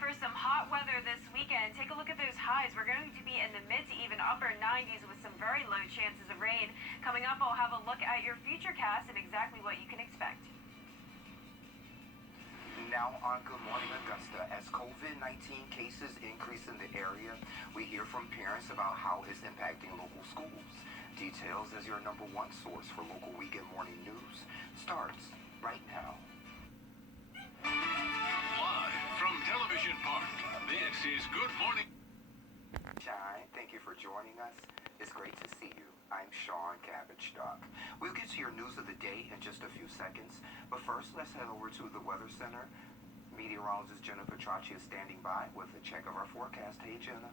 for some hot weather this weekend. Take a look at those highs. We're going to be in the mid to even upper 90s with some very low chances of rain. Coming up, I'll have a look at your futurecast and exactly what you can expect. Now on Good Morning Augusta, as COVID-19 cases increase in the area, we hear from parents about how it's impacting local schools. Details as your number one source for local weekend morning news starts right now. Live from Television Park, this is Good Morning. Shine, thank you for joining us. It's great to see you. I'm Sean Cabbage-Stock. We'll get to your news of the day in just a few seconds, but first let's head over to the Weather Center. Meteorologist Jenna Petracci is standing by with a check of our forecast. Hey, Jenna.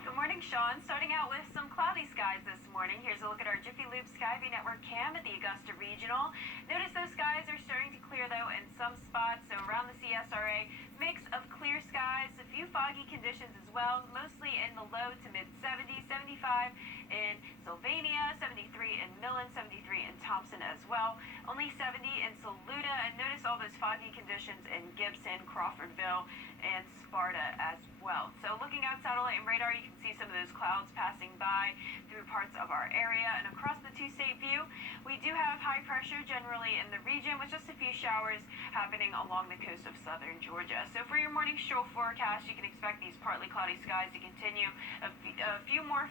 Good morning, Sean. Starting out with some cloudy skies this morning. Here's a look at our Jiffy Lube Skyview Network cam at the Augusta Regional. Notice those skies are starting to clear, though, in some spots. So around the CSRA, mix of clear skies, a few foggy conditions as well, mostly in the low to mid 70s, 75 in Sylvania, 73 in Millen, 73 in Thompson as well, only 70 in Saluda, and notice all those foggy conditions in Gibson, Crawfordville, and Sparta as well. So looking at satellite and radar, you can see some of those clouds passing by through parts of our area, and across the two-state view, we do have high pressure generally in the region with just a few showers happening along the coast of southern Georgia. So for your morning stroll forecast, you can expect these partly cloudy skies to continue. A few more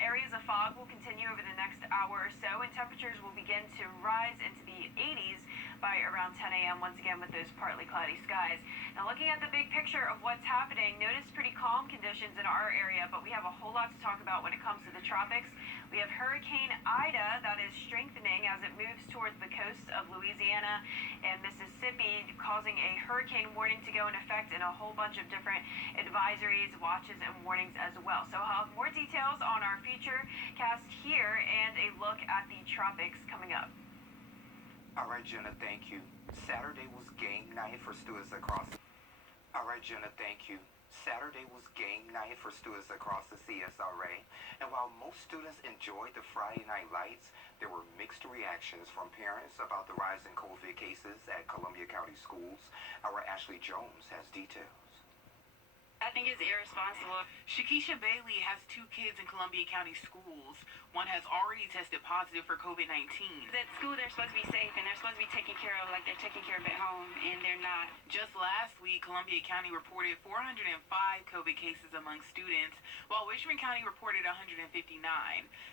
areas of fog will continue over the next hour or so, and temperatures will begin to rise into the 80s by around 10 a.m. once again with those partly cloudy skies. Now looking at the big picture of what's happening, notice pretty calm conditions in our area, but we have a whole lot to talk about when it comes to the tropics. We have Hurricane Ida that is strengthening as it moves towards the coast of Louisiana and Mississippi, causing a hurricane warning to go in effect and a whole bunch of different advisories, watches, and warnings as well. So I'll have more details on our future cast here and a look at the tropics coming up. All right, Jenna, thank you. Saturday was game night for students across. All right, Jenna, thank you. Saturday was game night for students across the CSRA, and while most students enjoyed the Friday night lights, there were mixed reactions from parents about the rise in COVID cases at Columbia County schools. Our Ashley Jones has details. I think it's irresponsible. Shakisha Bailey has 2 kids in Columbia County schools. One has already tested positive for COVID-19. At school, they're supposed to be safe, and they're supposed to be taken care of like they're taking care of at home, and they're not. Just last week, Columbia County reported 405 COVID cases among students, while Richmond County reported 159.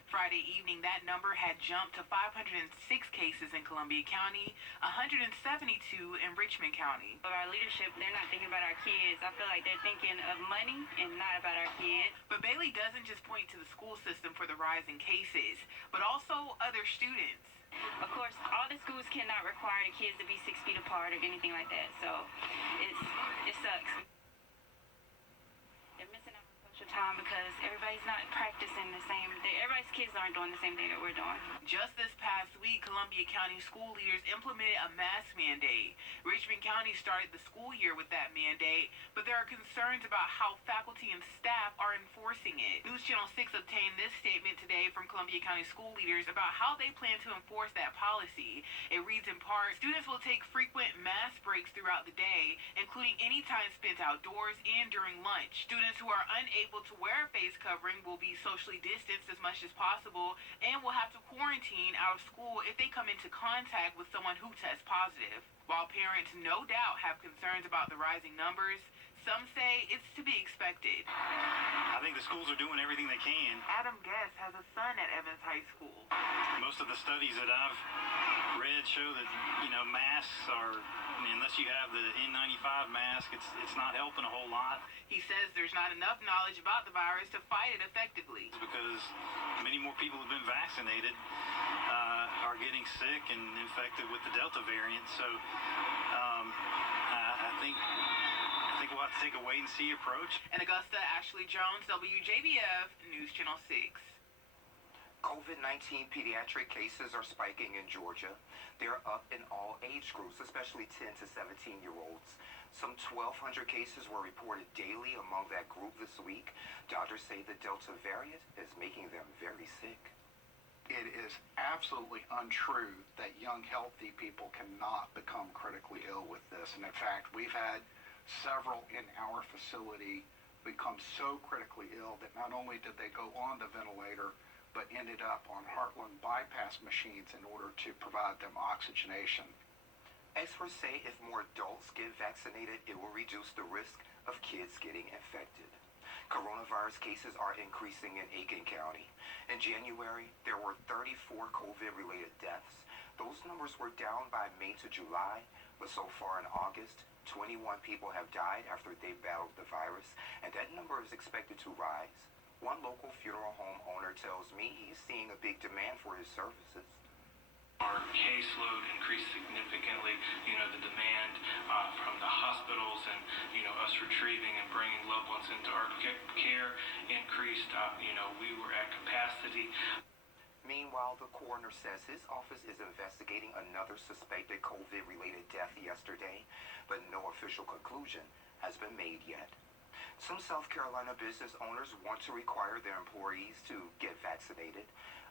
Friday evening, that number had jumped to 506 cases in Columbia County, 172 in Richmond County. But our leadership, they're not thinking about our kids. I feel like they're thinking of money and not about our kids. But Bailey doesn't just point to the school system for the rise in cases, but also other students. Of course, all the schools cannot require the kids to be 6 feet apart or anything like that, so it sucks. They're missing out on social time because everybody's not practicing the same. Everybody's kids aren't doing the same thing that we're doing. Just this past week, Columbia County school leaders implemented a mask mandate. Richmond County started the school year with that mandate, but there are concerns about how faculty and staff are enforcing it. News Channel 6 obtained this statement today from Columbia County school leaders about how they plan to enforce that policy. It reads in part, students will take frequent mask breaks throughout the day, including any time spent outdoors and during lunch. Students who are unable to wear a face covering will be socially distanced as much as possible and will have to quarantine out of school if they come into contact with someone who tests positive. While parents no doubt have concerns about the rising numbers, some say it's to be expected. I think the schools are doing everything they can. Adam Guest has a son at Evans High School. Most of the studies that I've read show that, masks are, unless you have the N95 mask, it's not helping a whole lot. He says there's not enough knowledge about the virus to fight it effectively. Because many more people have been vaccinated, are getting sick and infected with the Delta variant. So I think we'll have to take a wait-and-see approach. In Augusta, Ashley Jones, Wjbf, News Channel 6. COVID-19 pediatric cases are spiking in Georgia. They're up in all age groups, especially 10 to 17-year-olds. Some 1,200 cases were reported daily among that group this week. Doctors say the Delta variant is making them very sick. It is absolutely untrue that young, healthy people cannot become critically ill with this. And in fact, we've had several in our facility become so critically ill that not only did they go on the ventilator, but ended up on heart-lung bypass machines in order to provide them oxygenation. Experts say if more adults get vaccinated, it will reduce the risk of kids getting infected. Coronavirus cases are increasing in Aiken County. In January, there were 34 COVID-related deaths. Those numbers were down by May to July, but so far in August, 21 people have died after they battled the virus, and that number is expected to rise. One local funeral home owner tells me he's seeing a big demand for his services. Our caseload increased significantly. The demand from the hospitals and, us retrieving and bringing loved ones into our care increased. We were at capacity. Meanwhile, the coroner says his office is investigating another suspected COVID-related death yesterday, but no official conclusion has been made yet. Some South Carolina business owners want to require their employees to get vaccinated.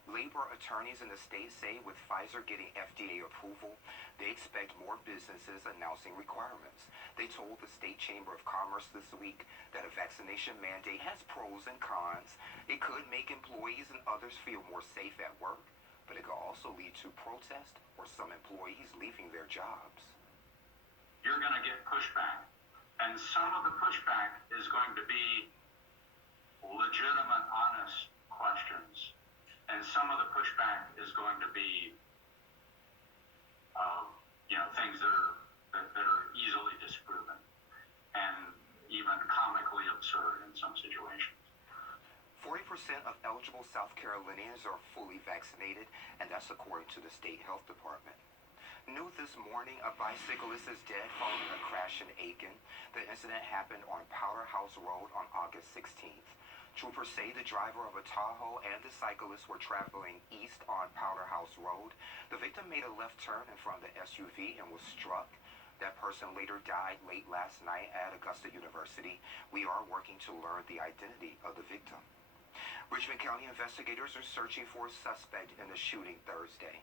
Labor attorneys in the state say with Pfizer getting FDA approval, they expect more businesses announcing requirements. They told the State Chamber of Commerce this week that a vaccination mandate has pros and cons. It could make employees and others feel more safe at work, but it could also lead to protest or some employees leaving their jobs. You're going to get pushback, and some of the pushback is going to be legitimate, honest questions. And some of the pushback is going to be, things that are easily disproven and even comically absurd in some situations. 40% of eligible South Carolinians are fully vaccinated, and that's according to the state health department. New this morning, a bicyclist is dead following a crash in Aiken. The incident happened on Powderhouse Road on August 16th. Troopers say the driver of a Tahoe and the cyclist were traveling east on Powderhouse Road. The victim made a left turn in front of the SUV and was struck. That person later died late last night at Augusta University. We are working to learn the identity of the victim. Richmond County investigators are searching for a suspect in the shooting Thursday.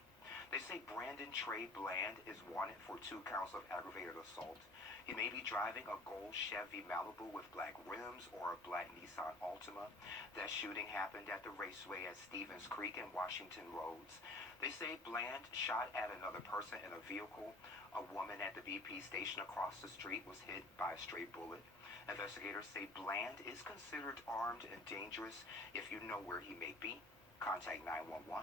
They say Brandon Trey Bland is wanted for 2 counts of aggravated assault. He may be driving a gold Chevy Malibu with black rims or a black Nissan Altima. That shooting happened at the raceway at Stevens Creek and Washington Roads. They say Bland shot at another person in a vehicle. A woman at the BP station across the street was hit by a stray bullet. Investigators say Bland is considered armed and dangerous. If you know where he may be, contact 911.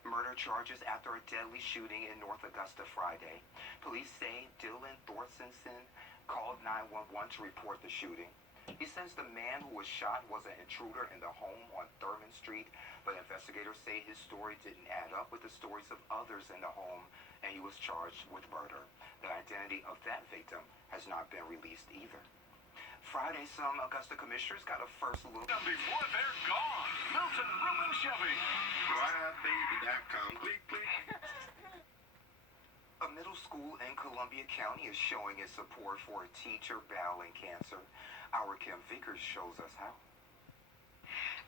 Murder charges after a deadly shooting in North Augusta Friday. Police say Dylan Thorstensen called 911 to report the shooting. He says the man who was shot was an intruder in the home on Thurman Street, but investigators say his story didn't add up with the stories of others in the home, and he was charged with murder. The identity of that victim has not been released either. Friday, some Augusta commissioners got a first look. And before they're gone, Milton Ruben Chevy. Baby.com. Click, click. A middle school in Columbia County is showing its support for a teacher battling cancer. Our Kim Vickers shows us how.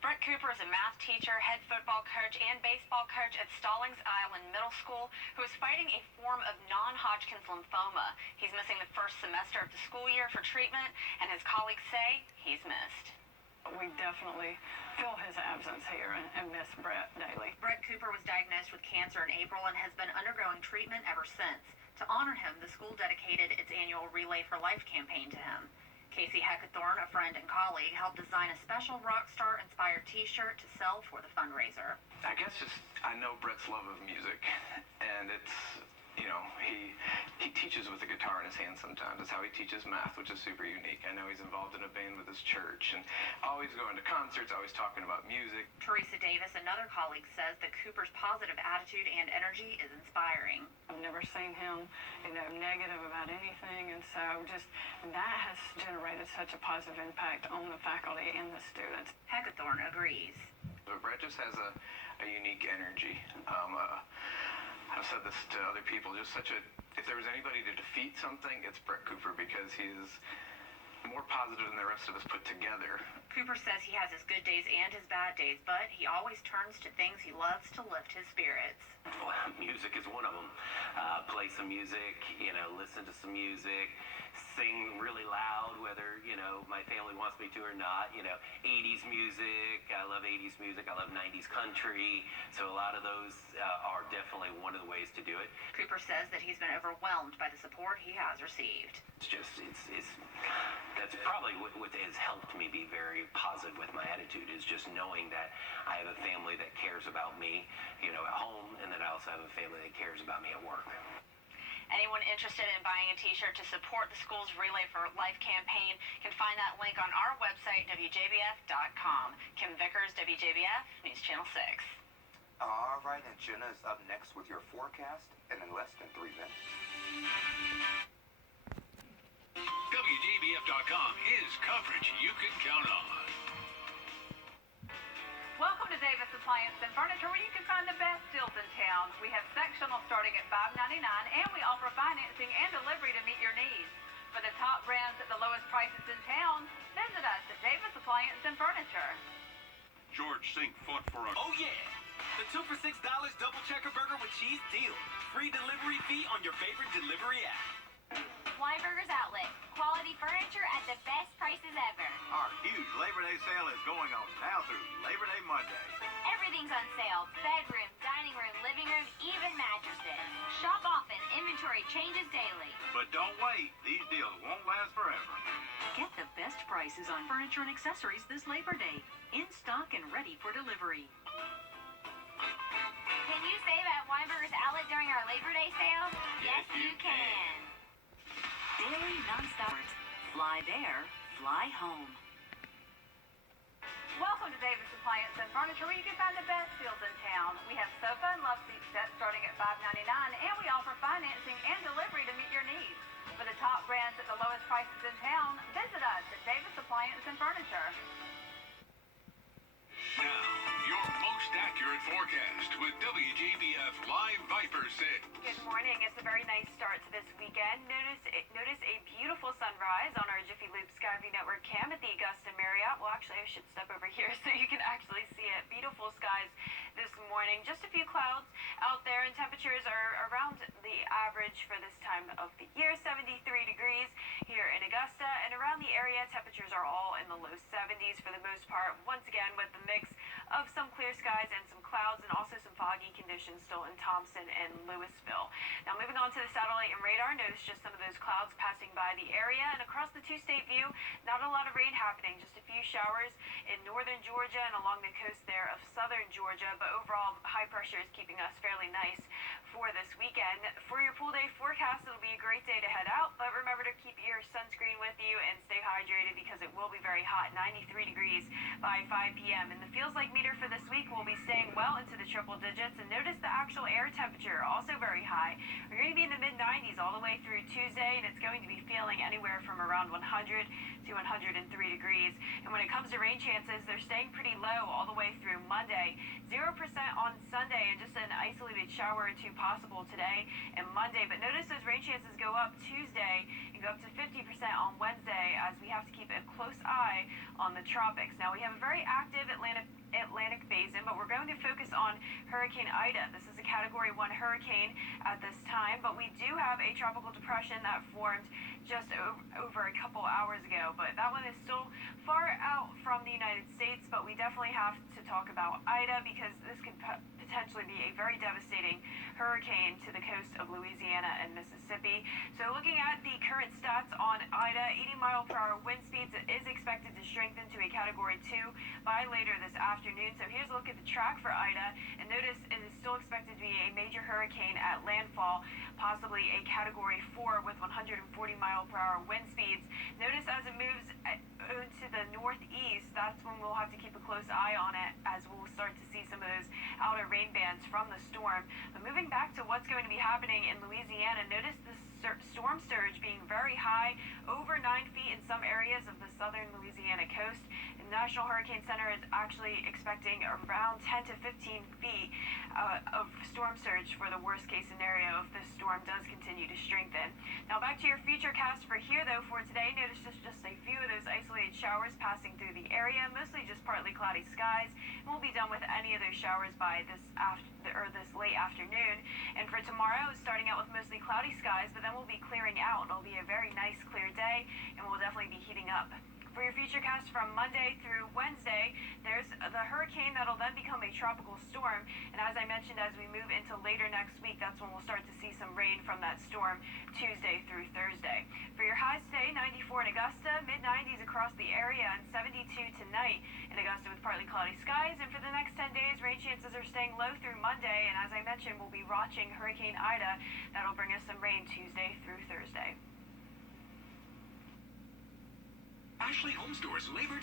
Brett Cooper is a math teacher, head football coach, and baseball coach at Stallings Island Middle School who is fighting a form of non-Hodgkin's lymphoma. He's missing the first semester of the school year for treatment, and his colleagues say he's missed. We definitely feel his absence here and miss Brett daily. Brett Cooper was diagnosed with cancer in April and has been undergoing treatment ever since. To honor him, the school dedicated its annual Relay for Life campaign to him. Casey Heckathorn, a friend and colleague, helped design a special rock star-inspired T-shirt to sell for the fundraiser. I guess I know Brett's love of music, and it's, he teaches with a guitar in his hand sometimes. That's how he teaches math, which is super unique. I know he's involved in a band with his church, and always going to concerts, always talking about music. Teresa Davis, another colleague, says that Cooper's positive attitude and energy is inspiring. I've never seen him, negative about anything, and so just that has generated such a positive impact on the faculty and the students. Heckathorn agrees. But Brett just has a unique energy. I've said this to other people, if there was anybody to defeat something, it's Brett Cooper, because more positive than the rest of us put together. Cooper says he has his good days and his bad days, but he always turns to things he loves to lift his spirits. Well, music is one of them. Play some music, listen to some music, sing really loud, whether, my family wants me to or not. 80s music, I love 80s music, I love 90s country. So a lot of those are definitely one of the ways to do it. Cooper says that he's been overwhelmed by the support he has received. That's probably what has helped me be very positive with my attitude, is just knowing that I have a family that cares about me, at home, and then I also have a family that cares about me at work. Anyone interested in buying a t-shirt to support the school's Relay for Life campaign can find that link on our website, Wjbf.com. Kim Vickers, WJBF, News Channel 6. All right, and Jenna is up next with your forecast in less than 3 minutes. WJBF.com is coverage you can count on. Welcome to Davis Appliance and Furniture, where you can find the best deals in town. We have sectional starting at $5.99, and we offer financing and delivery to meet your needs. For the top brands at the lowest prices in town, visit us at Davis Appliance and Furniture. George, sing fun for us. Oh, yeah. The 2 for $6 double checker burger with cheese deal. Free delivery fee on your favorite delivery app. Wjbf's Outlet. Quality furniture at the best prices ever. Our huge Labor Day sale is going on now through Labor Day Monday. Everything's on sale. Bedroom, dining room, living room, even mattresses. Shop often. Inventory changes daily. But don't wait. These deals won't last forever. Get the best prices on furniture and accessories this Labor Day. In stock and ready for delivery. Can you save at Wjbf's Outlet during our Labor Day sale? Yes, you can. Daily non-stop. Fly there, fly home. Welcome to Davis Appliance and Furniture, where you can find the best deals in town. We have sofa and love seat sets starting at $5.99, and we offer financing and delivery to meet your needs. For the top brands at the lowest prices in town, visit us at Davis Appliance and Furniture. Now, your most accurate forecast with WJBF Live Viper 6. Good morning. It's a very nice start to this weekend. Notice a beautiful sunrise on our Jiffy Lube Skyview Network cam at the Augusta Marriott. Well, actually, I should step over here so you can actually see it. Beautiful skies this morning. Just a few clouds out there, and temperatures are around the average for this time of the year. 73 degrees here in Augusta, and around the area, temperatures are all in the low 70s for the most part. Once again, with the mix of some clear skies and some clouds, and also some foggy conditions still in Thompson and Louisville. Now, moving on to the satellite and radar, notice just some of those clouds passing by the area, and across the two-state view, not a lot of rain happening, just a few showers in northern Georgia and along the coast there of southern Georgia, but overall, high pressure is keeping us fairly nice for this weekend. For your pool day forecast, it'll be a great day to head out, but remember to keep your sunscreen with you and stay hydrated, because it will be very hot, 93 degrees by 5 p.m. And the feels like meter for this week will be staying well into the triple digits, and notice the actual air temperature also very high. We're going to be in the mid-90s all the way through Tuesday, and it's going to be feeling anywhere from around 100 to 103 degrees. And when it comes to rain chances, they're staying pretty low all the way through Monday. 0% on Sunday, and just an isolated shower or two possible today and Monday. But notice those rain chances go up Tuesday and go up to 50% on Wednesday, as we have to keep a close eye on the tropics. Now, we have a very active Atlantic basin, but we're going to focus on Hurricane Ida. This is a Category 1 hurricane at this time, but we do have a tropical depression that formed just over a couple hours ago, but that one is still far out from the United States. But we definitely have to talk about Ida, because this could potentially be a very devastating hurricane to the coast of Louisiana and Mississippi. So looking at the current stats on Ida, 80-mile-per-hour wind speeds is expected to strengthen to a Category 2 by later this afternoon. So here's a look at the track for Ida, and notice it is still expected to be a major hurricane at landfall, possibly a Category 4 with 140-mile-per-hour wind speeds. Notice as it moves to the northeast, that's when we'll have to keep a close eye on it, as we'll start to see some of those outer rain bands from the storm. But moving back to what's going to be happening in Louisiana, notice the storm surge being very high, over 9 feet in some areas of the southern Louisiana coast. The National Hurricane Center is actually expecting around 10 to 15 feet of storm surge for the worst case scenario if this storm does continue to strengthen. Now back to your futurecast for here though for today. Notice just a few of those isolated showers passing through the area, mostly just partly cloudy skies. We'll be done with any of those showers by this late afternoon. And for tomorrow, starting out with mostly cloudy skies, but then we'll be clearing out. It'll be a very nice clear day, and we'll definitely be heating up. For your futurecast from Monday through Wednesday, there's the hurricane that'll then become a tropical storm. And as I mentioned, as we move into later next week, that's when we'll start to see some rain from that storm Tuesday through Thursday. For your highs today, 94 in Augusta, mid-90s across the area, and 72 tonight in Augusta with partly cloudy skies. And for the next 10 days, rain chances are staying low through Monday. And as I mentioned, we'll be watching Hurricane Ida. That'll bring us some rain Tuesday through Thursday. Ashley Home Store's Labor